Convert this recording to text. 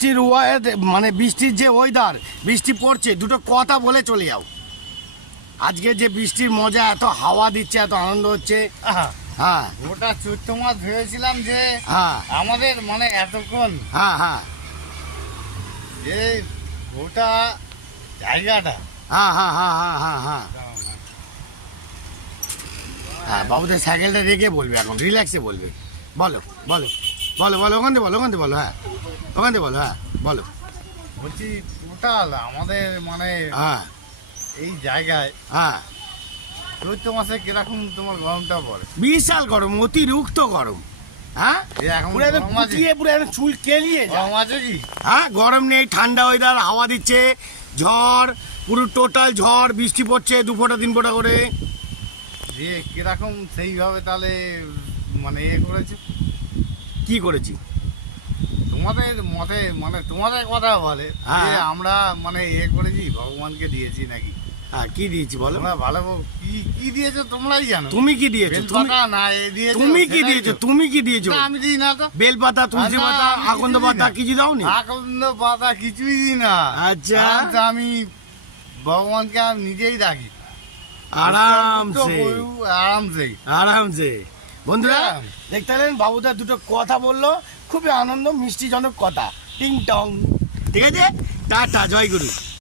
বৃষ্টির মানে বৃষ্টির যে ওয়েদার, বৃষ্টি পড়ছে, দুটো কথা বলে চলে যাও। আজকে যে বৃষ্টির মজা, এত হাওয়া দিচ্ছে, এত আনন্দ হচ্ছে। হ্যাঁ, ওটা চৈত্র মাস ভেবেছিলাম যে হ্যাঁ, আমাদের মানে এতক্ষণ হ্যাঁ, হ্যাঁ, যে গোটা জায়গাটা হ্যাঁ, হ্যাঁ, হ্যাঁ, হ্যাঁ, হ্যাঁ, হ্যাঁ, হ্যাঁ, বাবুদের সাইকেলটা রেখে বলবে, এখন রিল্যাক্সে বলবে। বলো বলো বলো বলো, ওখান থেকে বলো, ওখান থেকে বলো, হ্যাঁ, ওখান থেকে বলো, হ্যাঁ, বলো। বলছি টোটাল আমাদের মানে হ্যাঁ, এই জায়গায় হ্যাঁ, চৈত্র মাসে কিরকম তোমার গরমটা পড়ে? বিশাল গরম, অতিরিক্ত গরম। হ্যাঁ, যে এখন পুরো একদম গরম আছে? কুচিয়ে, পুরো একদম চুল কেলিয়ে যায়। গরম আছে কি? হ্যাঁ, গরম নেই, ঠান্ডা ওয়েদার, হাওয়া দিচ্ছে, ঝড়, পুরো টোটাল ঝড়, বৃষ্টি পড়ছে 2 ফোঁটা 3 ফোঁটা করে। যে কিরকম সেইভাবে তাহলে মানে করেছে কি করেছি? তোমাদের মতে, মানে তোমাদের কথা বলে হ্যাঁ। যে আমরা মানে করেছি, ভগবানকে দিয়েছি নাকি? হ্যাঁ, কি দিয়েছি বলো? তোমরা ভালো কি কি দিয়েছো তোমরাই জানো। তুমি কি দিয়েছো? বেলপাতা না দিয়েছো? তুমি কি সেটাই দিয়েছো? তো। তুমি কি দিয়েছো? না, আমি দিই না তো। বেলপাতা, তুলসী না, পাতা, আমি আকন্দ কিছুই পাতা না। কিছু দাওনি? আকন্দ পাতা কিছুই দিই না। আচ্ছা। আর তো আমি ভগবানকে আর নিজেই রাখি আরামসে, আরামসে। আরামসে। বন্ধুরা হ্যাঁ। দেখতে পেলেন, বাবুদা দুটো কথা বললো, খুবই আনন্দ মিষ্টিজনক কথা। টিং টং। ঠিক আছে, টাটা, জয় গুরু।